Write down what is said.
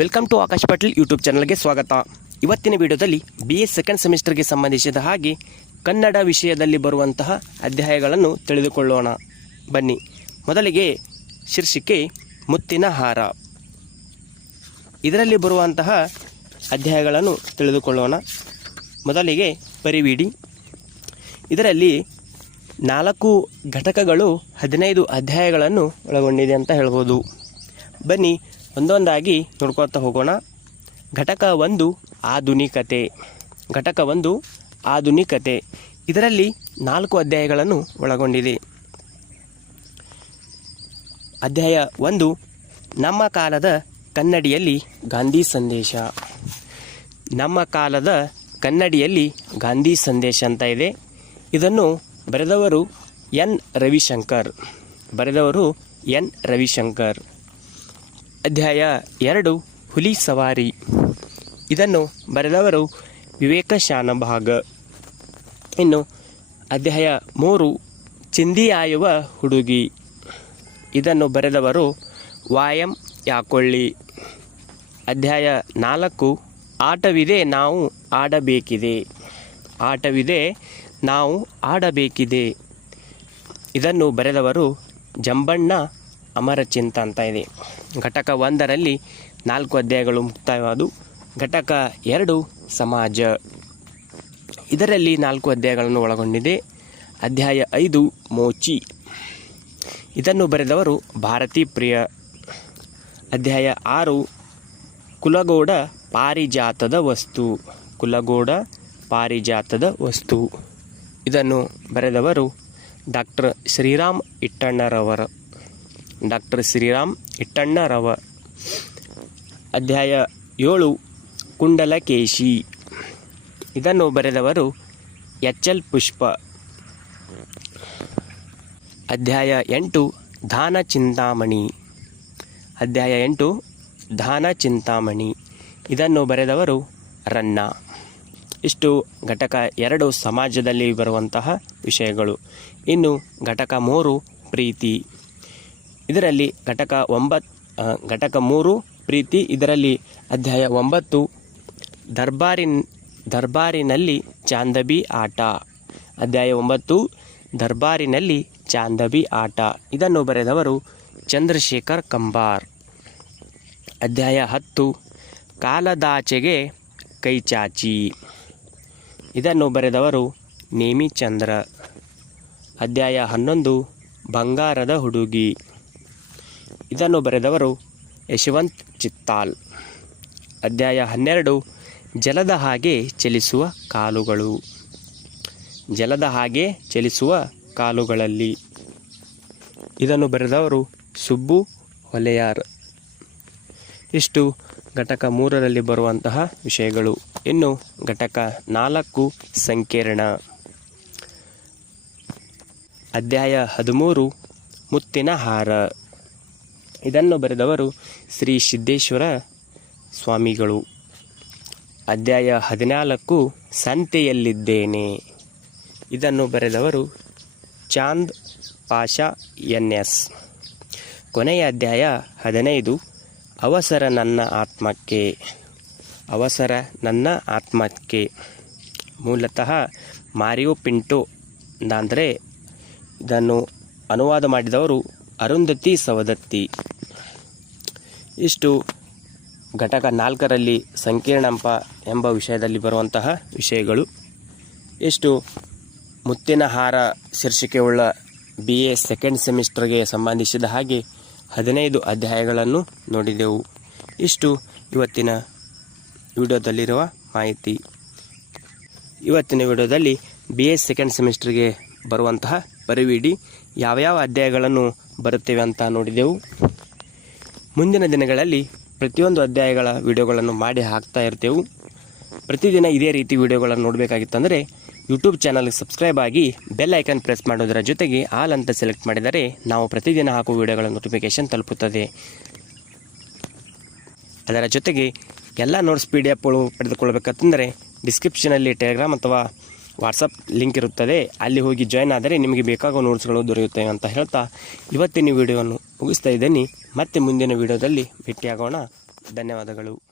Welcome to Akash Patil YouTube ಚಾನಲ್ಗೆ ಸ್ವಾಗತ. ಇವತ್ತಿನ ವಿಡಿಯೋದಲ್ಲಿ ಬಿ ಎಸ್ ಸೆಕೆಂಡ್ ಸೆಮಿಸ್ಟರ್ಗೆ ಸಂಬಂಧಿಸಿದ ಹಾಗೆ ಕನ್ನಡ ವಿಷಯದಲ್ಲಿ ಬರುವಂತಹ ಅಧ್ಯಾಯಗಳನ್ನು ತಿಳಿದುಕೊಳ್ಳೋಣ. ಬನ್ನಿ. ಮೊದಲಿಗೆ ಶೀರ್ಷಿಕೆ ಮುತ್ತಿನ ಹಾರ. ಇದರಲ್ಲಿ ಬರುವಂತಹ ಅಧ್ಯಾಯಗಳನ್ನು ತಿಳಿದುಕೊಳ್ಳೋಣ. ಮೊದಲಿಗೆ ಪರಿವಿಡಿ. ಇದರಲ್ಲಿ ನಾಲ್ಕು ಘಟಕಗಳು ಹದಿನೈದು ಅಧ್ಯಾಯಗಳನ್ನು ಒಳಗೊಂಡಿದೆ ಅಂತ ಹೇಳ್ಬೋದು. ಬನ್ನಿ. ಒಂದೊಂದಾಗಿ ನೋಡ್ಕೊಳ್ತಾ ಹೋಗೋಣ. ಘಟಕ ಒಂದು ಆಧುನಿಕತೆ. ಘಟಕ ಒಂದು ಆಧುನಿಕತೆ. ಇದರಲ್ಲಿ ನಾಲ್ಕು ಅಧ್ಯಾಯಗಳನ್ನು ಒಳಗೊಂಡಿದೆ. ಅಧ್ಯಾಯ ಒಂದು, ನಮ್ಮ ಕಾಲದ ಕನ್ನಡಿಯಲ್ಲಿ ಗಾಂಧಿ ಸಂದೇಶ. ನಮ್ಮ ಕಾಲದ ಕನ್ನಡಿಯಲ್ಲಿ ಗಾಂಧಿ ಸಂದೇಶ ಅಂತ ಇದೆ. ಇದನ್ನು ಬರೆದವರು ಎನ್ ರವಿಶಂಕರ್. ಬರೆದವರು ಎನ್ ರವಿಶಂಕರ್. ಅಧ್ಯಾಯ ಎರಡು, ಹುಲಿ ಸವಾರಿ. ಇದನ್ನು ಬರೆದವರು ವಿವೇಕ ಶಾನಭಾಗ. ಇನ್ನು ಅಧ್ಯಾಯ ಮೂರು ಚಿಂದಿಯಾಯುವ ಹುಡುಗಿ. ಇದನ್ನು ಬರೆದವರು ವಾಯಂ ಯಾಕೊಳ್ಳಿ ಅಧ್ಯಾಯ ನಾಲ್ಕು, ಆಟವಿದೆ ನಾವು ಆಡಬೇಕಿದೆ. ಆಟವಿದೆ ನಾವು ಆಡಬೇಕಿದೆ. ಇದನ್ನು ಬರೆದವರು ಜಂಬಣ್ಣ ಅಮರಚಿಂತ ಅಂತ ಇದೆ. ಘಟಕ ಒಂದರಲ್ಲಿ ನಾಲ್ಕು ಅಧ್ಯಾಯಗಳು ಮುಕ್ತಾಯವಾದವು. ಘಟಕ ಎರಡು ಸಮಾಜ. ಇದರಲ್ಲಿ ನಾಲ್ಕು ಅಧ್ಯಾಯಗಳನ್ನು ಒಳಗೊಂಡಿದೆ. ಅಧ್ಯಾಯ ಐದು ಮೋಚಿ. ಇದನ್ನು ಬರೆದವರು ಭಾರತೀ ಪ್ರಿಯ. ಅಧ್ಯಾಯ ಆರು ಕುಲಗೋಡ ಪಾರಿಜಾತದ ವಸ್ತು. ಕುಲಗೋಡ ಪಾರಿಜಾತದ ವಸ್ತು. ಇದನ್ನು ಬರೆದವರು ಡಾಕ್ಟರ್ ಶ್ರೀರಾಮ್ ಇಟ್ಟಣ್ಣರವರ. ಡಾಕ್ಟರ್ ಶ್ರೀರಾಮ್ ಇಟ್ಟಣ್ಣರವ. ಅಧ್ಯಾಯ ಏಳು, ಕುಂಡಲಕೇಶಿ. ಇದನ್ನು ಬರೆದವರು ಎಚ್ ಎಲ್ ಪುಷ್ಪ. ಅಧ್ಯಾಯ ಎಂಟು, ದಾನ ಚಿಂತಾಮಣಿ. ಅಧ್ಯಾಯ ಎಂಟು, ದಾನ ಚಿಂತಾಮಣಿ. ಇದನ್ನು ಬರೆದವರು ರನ್ನ. ಇಷ್ಟು ಘಟಕ ಎರಡು ಸಮಾಜದಲ್ಲಿ ಬರುವಂತಹ ವಿಷಯಗಳು. ಇನ್ನು ಘಟಕ ಮೂರು, ಪ್ರೀತಿ. ಇದರಲ್ಲಿ ಘಟಕ ಒಂಬತ್ ಘಟಕ ಮೂರು, ಪ್ರೀತಿ, ಇದರಲ್ಲಿ ಅಧ್ಯಾಯ ಒಂಬತ್ತು ದರ್ಬಾರಿನ್ ದರ್ಬಾರಿನಲ್ಲಿ ಚಾಂದಬಿ ಆಟ. ಅಧ್ಯಾಯ ಒಂಬತ್ತು, ದರ್ಬಾರಿನಲ್ಲಿ ಚಾಂದಬಿ ಆಟ. ಇದನ್ನು ಬರೆದವರು ಚಂದ್ರಶೇಖರ್ ಕಂಬಾರ್. ಅಧ್ಯಾಯ ಹತ್ತು, ಕಾಲದಾಚೆಗೆ ಕೈಚಾಚಿ ಇದನ್ನು ಬರೆದವರು ನೇಮಿಚಂದ್ರ. ಅಧ್ಯಾಯ ಹನ್ನೊಂದು, ಬಂಗಾರದ ಹುಡುಗಿ. ಇದನ್ನು ಬರೆದವರು ಯಶವಂತ್ ಚಿತ್ತಾಲ್. ಅಧ್ಯಾಯ ಹನ್ನೆರಡು, ಜಲದ ಹಾಗೆ ಚಲಿಸುವ ಕಾಲುಗಳು. ಜಲದ ಹಾಗೆ ಚಲಿಸುವ ಕಾಲುಗಳಲ್ಲಿ. ಇದನ್ನು ಬರೆದವರು ಸುಬ್ಬು ಹೊಲೆಯಾರ್. ಇಷ್ಟು ಘಟಕ ಮೂರರಲ್ಲಿ ಬರುವಂತಹ ವಿಷಯಗಳು. ಇನ್ನು ಘಟಕ ನಾಲ್ಕು, ಸಂಕೀರ್ಣ. ಅಧ್ಯಾಯ ಹದಿಮೂರು, ಮುತ್ತಿನ ಹಾರ. ಇದನ್ನು ಬರೆದವರು ಶ್ರೀ ಸಿದ್ದೇಶ್ವರ ಸ್ವಾಮಿಗಳು. ಅಧ್ಯಾಯ ಹದಿನಾಲ್ಕು, ಸಂತೆಯಲ್ಲಿದ್ದೇನೆ. ಇದನ್ನು ಬರೆದವರು ಚಾಂದ್ ಪಾಷಾ ಎನ್ ಎಸ್ ಕೊನೆಯ ಅಧ್ಯಾಯ ಹದಿನೈದು, ಅವಸರ ನನ್ನ ಆತ್ಮಕ್ಕೆ. ಅವಸರ ನನ್ನ ಆತ್ಮಕ್ಕೆ. ಮೂಲತಃ ಮಾರಿಯೋ ಪಿಂಟೋ ಅಂದರೆ ಇದನ್ನು ಅನುವಾದ ಮಾಡಿದವರು ಅರುಂಧತಿ ಸವದತ್ತಿ. ಇಷ್ಟು ಘಟಕ ನಾಲ್ಕರಲ್ಲಿ ಸಂಕೀರ್ಣಂಪ ಎಂಬ ವಿಷಯದಲ್ಲಿ ಬರುವಂತಹ ವಿಷಯಗಳು. ಇಷ್ಟು ಮುತ್ತಿನ ಹಾರ ಶೀರ್ಷಿಕೆಯುಳ್ಳ ಬಿ ಎ ಸೆಕೆಂಡ್ ಸೆಮಿಸ್ಟರ್ಗೆ ಸಂಬಂಧಿಸಿದ ಹಾಗೆ ಹದಿನೈದು ಅಧ್ಯಾಯಗಳನ್ನು ನೋಡಿದೆವು. ಇಷ್ಟು ಇವತ್ತಿನ ವಿಡಿಯೋದಲ್ಲಿರುವ ಮಾಹಿತಿ. ಇವತ್ತಿನ ವಿಡಿಯೋದಲ್ಲಿ ಬಿ ಎ ಸೆಕೆಂಡ್ ಸೆಮಿಸ್ಟರ್ಗೆ ಬರುವಂತಹ ಪರಿವಿಡಿ ಯಾವ್ಯಾವ ಅಧ್ಯಾಯಗಳನ್ನು ಬರುತ್ತೇವೆ ಅಂತ ನೋಡಿದೆವು. ಮುಂದಿನ ದಿನಗಳಲ್ಲಿ ಪ್ರತಿಯೊಂದು ಅಧ್ಯಾಯಗಳ ವಿಡಿಯೋಗಳನ್ನು ಮಾಡಿ ಹಾಕ್ತಾ ಇರ್ತೇವೆ. ಪ್ರತಿದಿನ ಇದೇ ರೀತಿ ವಿಡಿಯೋಗಳನ್ನು ನೋಡಬೇಕಾಗಿತ್ತಂದರೆ ಯೂಟ್ಯೂಬ್ ಚಾನಲ್ಗೆ ಸಬ್ಸ್ಕ್ರೈಬ್ ಆಗಿ ಬೆಲ್ ಐಕನ್ ಪ್ರೆಸ್ ಮಾಡೋದರ ಜೊತೆಗೆ ಆಲ್ ಅಂತ ಸೆಲೆಕ್ಟ್ ಮಾಡಿದರೆ ನಾವು ಪ್ರತಿದಿನ ಹಾಕುವ ವಿಡಿಯೋಗಳ ನೋಟಿಫಿಕೇಶನ್ ತಲುಪುತ್ತದೆ. ಅದರ ಜೊತೆಗೆ ಎಲ್ಲ ನೋಟ್ಸ್ ಪಿ ಡಿ ಎಫ್ಗಳು ಪಡೆದುಕೊಳ್ಬೇಕಂತಂದರೆ ಡಿಸ್ಕ್ರಿಪ್ಷನಲ್ಲಿ ಟೆಲಿಗ್ರಾಮ್ ಅಥವಾ ವಾಟ್ಸಪ್ ಲಿಂಕ್ ಇರುತ್ತದೆ. ಅಲ್ಲಿ ಹೋಗಿ ಜಾಯ್ನ್ ಆದರೆ ನಿಮಗೆ ಬೇಕಾಗುವ ನೋಟ್ಸ್ಗಳು ದೊರೆಯುತ್ತವೆ ಅಂತ ಹೇಳ್ತಾ ಇವತ್ತಿನ ವಿಡಿಯೋವನ್ನು ಮುಗಿಸ್ತಾ ಇದ್ದೀನಿ. ಮತ್ತೆ ಮುಂದಿನ ವಿಡಿಯೋದಲ್ಲಿ ಭೇಟಿಯಾಗೋಣ. ಧನ್ಯವಾದಗಳು.